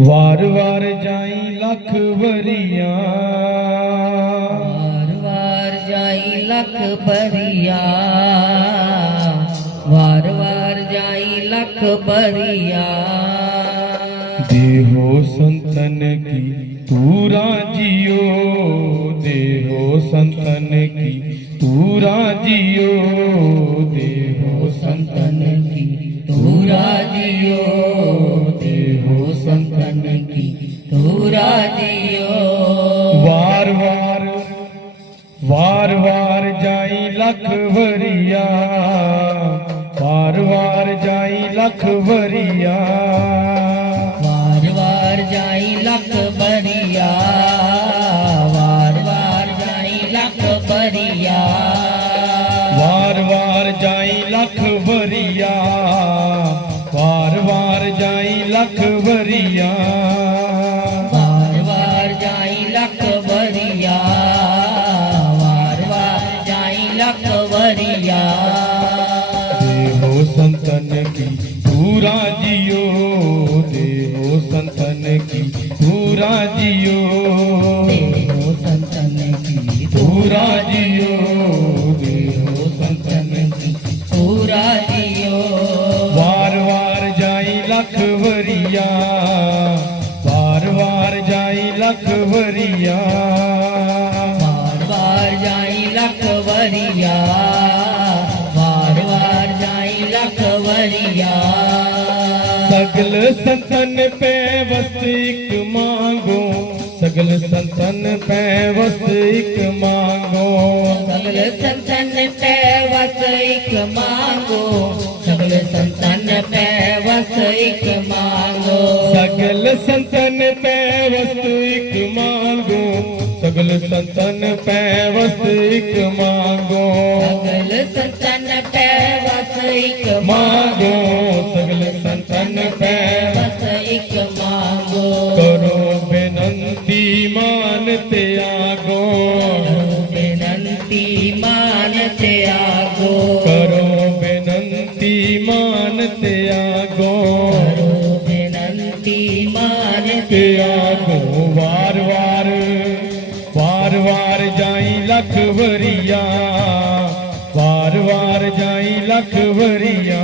वार वार जाई लख वरिया, वार वार जाई लख बरिया, वार वार जाई लख बरिया। देहो संतन की तू राजियो, देहो संतन की तू राजियो, देहो संतन की तू राजियो, देहो संतन की तू राजियो। वार वार वार वार जाई लख वरिया, वार वार जाई लख वरिया, वार वार जाई लख बरिया, वार वार जाई लख बरिया, वार वार जाई लख वरिया, वार वार जाई लख वरिया, वार वार जाई लख बरिया, वार वार जाई लख बरिया। देहो संतन की तू राजियो, देहो संतन की तू राजियो, देहो संतन की तू राजियो, देहो संतन की तू राजियो। वार वार जाई लख वरिया, वार वार जाई लख वरिया, वार वार जाई लख बरिया, वार वार जाई लख बरिया। सगल संतन पे वस्तिक मांगो, सगल संतन पे वस्तिक मांगो, सगल संतन पे वसइक मांगो, सगल संतन पे वसइक मांगो, सगल संतन पे वस्तिक मांगो, सगल संतन पे वस्तिक मांगो, सगल संतन पे वसइक मांगो, सगल संतन पे वसइक मांगो। करो बेनंती मानते आगो, बेनंती मानते आगो, करो बेनंती मानते आगो, बेनंती मानते ते आगो। वार वार वार वार जाई लख वरिया, वार वार जाई लख वरिया,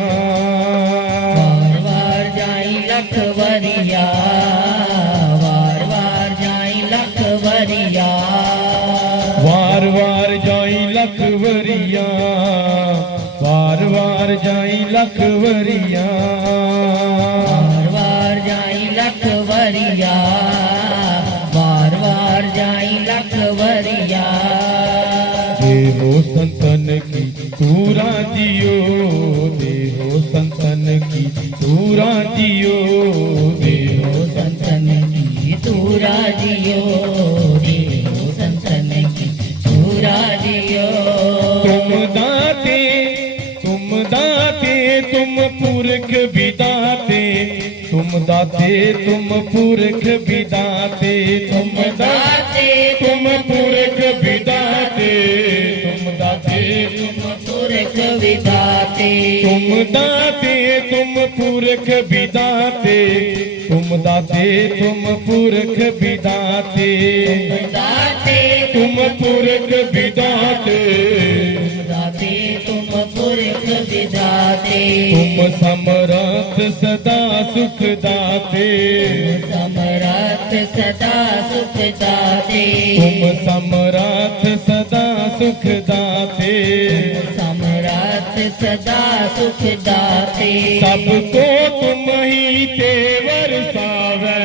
वार वार जाई लख बरिया, वार वार जाई लख बरिया, वार वार जाई लख वरिया, वार वार जाई लख वरिया, वार वार जाई लख बरिया, वार वार जाई लख बरिया। देहो संतन की तू राजियो, देहो संतन की तू राजियो, देहो संतन की तू राजियो, देहो संतन की तू राजियो। तुम दाते तुम दाते तुम पुरख विदाते, तुम दाते तुम पुरख विदाते, तुम दाते तुम पुरख विदाते, तुम दाते तुम पुरख विधाते, तुम दाते तुम पुरख विदाते, तुम दाते तुम पुरख विदाते, दाते तुम पुरख विदाते, दाते तुम पुरख विधाते, तुम समरथ सदा सुख दाते, समरथ सदा सुख दाते, तुम समरथ सदा सुख दाते, समरथ सदा सुख दाते। सबको तुम ही तेवर सावै,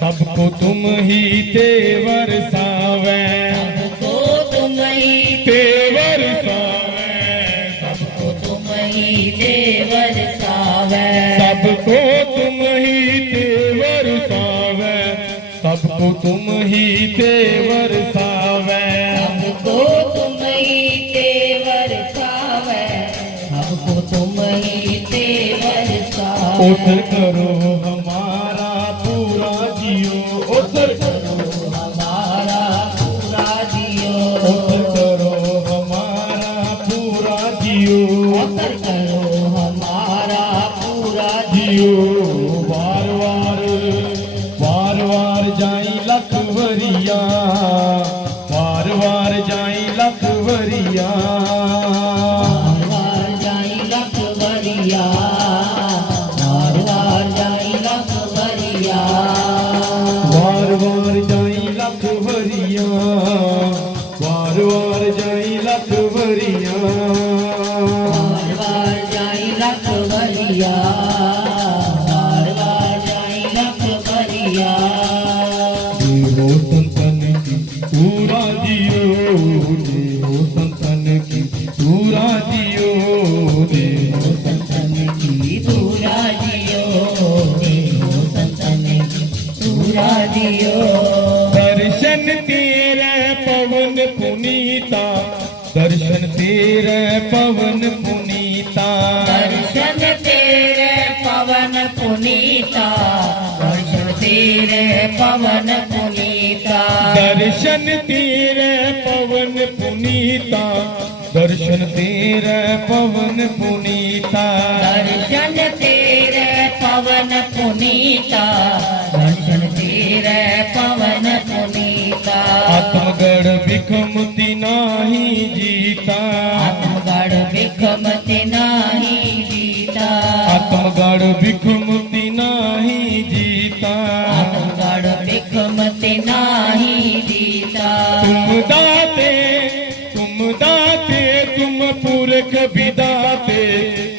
सबको तुम ही तेवर सावै, सबको तुम ही तेवर सावै, सबको तुम ही देवर सावै, सबको तुम ही तेवर सावै, सबको तुम ही तेवर सावै, सबको तुम ही देवर सावै, सबको तुम ही देवर सावै। उतर करो हमारा पूरा जियो, उतर करो हमारा पूरा जियो, उतर करो हमारा पूरा जियो, असर करो हमारा पूरा जियो। वार वार पूरा जियो दर्शन तेरे पवन पुनीता दर्शन तेरे पवन पुनीता दर्शन तेरे पवन पुनीता दर्शन तेरे पवन पुनीता दर्शन तेरे पवन पुनीता दर्शन तेरे पवन पुनीता दर्शन तेरे पवन पुनीता दर्शन तेरे पवन पुनीता आत्मगढ़ विखमति नाही जीता आत्मगढ़ विखमति नाही जीता आत्मगढ़ विखमति नाही जीता आत्मगढ़ विखमति नाही जीता तुम दाते तुम पुरख विदाते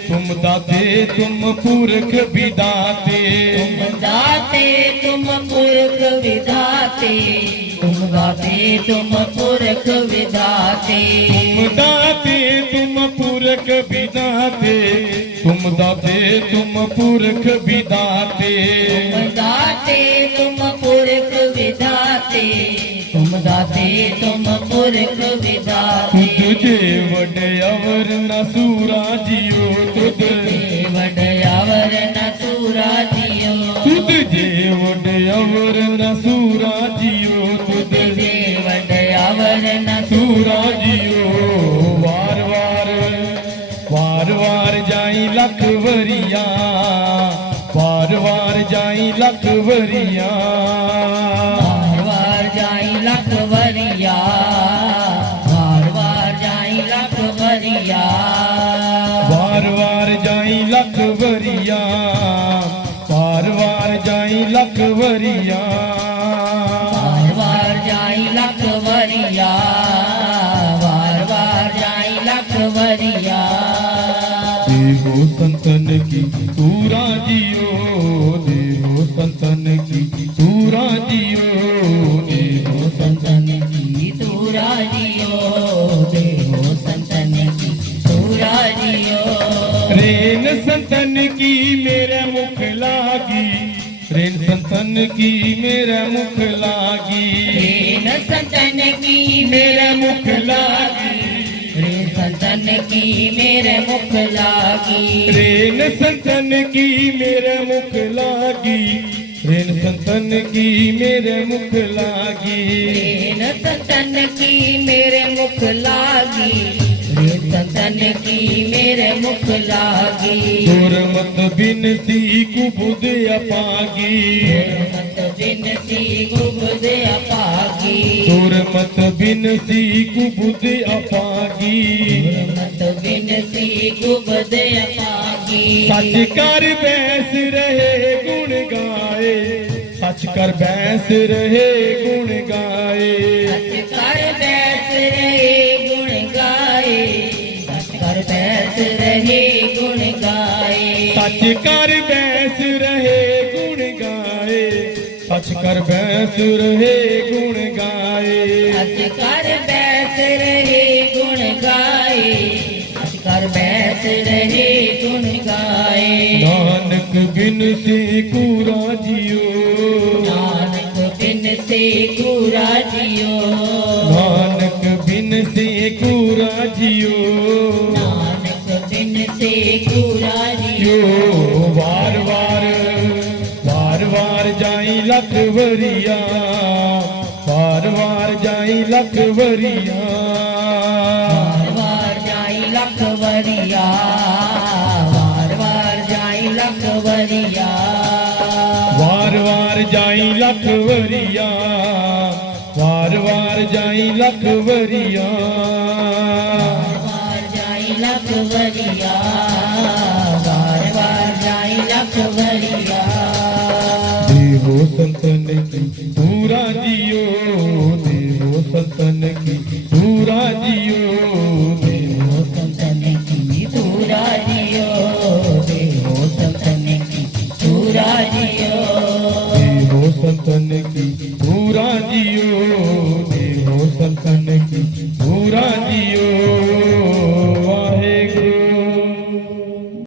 तुम दाते तुम पुरख विदाते तुम दाते तुम पुरख विधाते तुम दाते तुम पुरख विधाते तुम दाते तुम पुरख विदाते तुम दाते तुम पुरख विदाते तुम दाते तुम पुरख विधाते तुम दाते तुम पुरख विधाते तुझे वडयावर न सूरा जियो तुझे वडयावर न सूरा जियो तुझे वडयावर न सूरा जियो तुझे वडयावर न सूरा जियो वार वार जाई लख वरिया वार जाई लख वरिया वार जाई लख वरिया वार जाई लख वरिया वार जाई लख वरिया वार जाई लख वरिया वार जाई लख वरिया वार जाई लख वरिया देवो संतन की पूरा जियो देवो संतन की पूरा जियो देवो संतन की दूरा जियो देवो संतन की दूरा जियो रेन संतन की मेरे मुख लागी रेन संतन की मेरे मुख लागी रेन संतन की मेरे मुख लागी रेन संतन की मेरे मुख लागी रेन संतन की मेरे मुख लागी रेन संतन की मेरे मुख लागी रेन संतन की मेरे मुख लागी रेन संतन की मेरे मुख लागी दूर मत बिन सी कुबुद अपागी मत बिन सी गुबद अपागी दूर मत बिन सी कुबुद अपागी मत बिन सी गुबद अपागी सच कर बैस रहे गुण गाए सच कर बैस रहे गुण गाए सच कर बैस रहे गुण गाए सच कर बैस रहे गुण गाए सच कर बैस रहे गुण गाए सच कर बैस रहे गुण गाए सच कर बैस रहे गुण गाए सच कर बैस रहे गुण गाए नानक बिन से कूरा जियो नानक बिन से कूरा जियो नानक बिन से कूरा जियो नानक बिन से कूरा जियो यो वार वार जाई लख वरिया वार जाई लख वरिया वार जाई लख वरिया वार जाई लख वरिया वार जाई लख वरिया वार जाई लख वरिया वार जाई लख वरिया वार जाई लख वरिया देवो संतन की पूरा जियो देवो संतन की पूरा जियो देवो संतन की पूरा जियो देवो संतन की पूरा जियो देवो संतन की